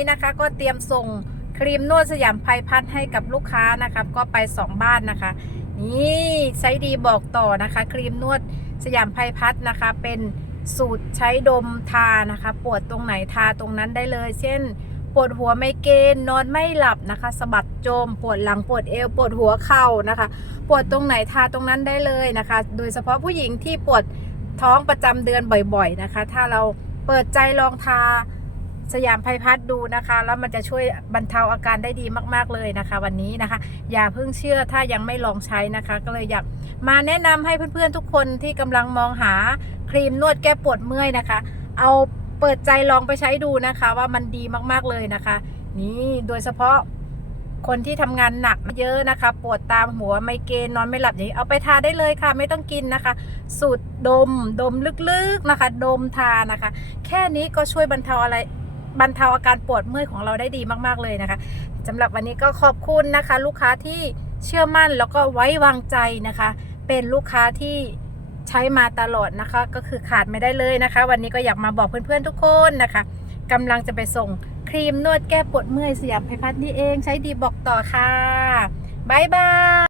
นี่นะคะก็เตรียมส่งครีมนวดสยามไพพัฒให้กับลูกค้านะครับก็ไป 2 บ้านนะคะ นี่ใช้ดีบอกต่อนะคะ ครีมนวดสยามไพพัฒนะคะ เป็นสูตรใช้ดมทานะคะ ปวดตรงไหนทาตรงนั้นได้เลย เช่น ปวดหัวไม่เกรนนอนไม่หลับนะคะสะบัดจม ปวดหลังปวดเอวปวดหัวเข่านะคะ ปวดตรงไหนทาตรงนั้นได้เลยนะคะ โดยเฉพาะผู้หญิงที่ปวดท้องประจำเดือนบ่อยๆนะคะ ถ้าเราเปิดใจลองทา สยามไพพัฒน์ดูนะคะ แล้วมันจะช่วยบรรเทาอาการได้ดีมาก ๆเลยนะคะ วันนี้นะคะ อย่าเพิ่งเชื่อถ้ายังไม่ลองใช้นะคะ ก็เลยอยากมาแนะนำให้เพื่อนๆทุกคนที่กำลังมองหาครีมนวดแก้ปวดเมื่อยนะคะ เอาเปิดใจลองไปใช้ดูนะคะ ว่ามันดีมากๆเลยนะคะ นี่โดยเฉพาะคนที่ทำงานหนักเยอะนะคะ ปวดตามหัวไมเกรนนอนไม่หลับอย่างนี้เอาไปทาได้เลยค่ะ ไม่ต้องกินนะคะ สูตรดมดมลึกๆนะคะ ดมทานะคะ แค่นี้ก็ช่วยบรรเทาอะไร บรรเทาอาการปวดเมื่อยของเราได้ดีมากๆเลยนะคะสำหรับวันนี้ก็ขอบคุณนะคะ ลูกค้าที่เชื่อมั่นแล้วก็ไว้วางใจนะคะ เป็นลูกค้าที่ใช้มาตลอดนะคะ ก็คือขาดไม่ได้เลยนะคะ วันนี้ก็อยากมาบอกเพื่อนๆทุกคนนะคะกำลังจะไปส่งครีมนวดแก้ปวดเมื่อยสยามไพพัฒน์นี่เองใช้ดีบอกต่อค่ะบายบาย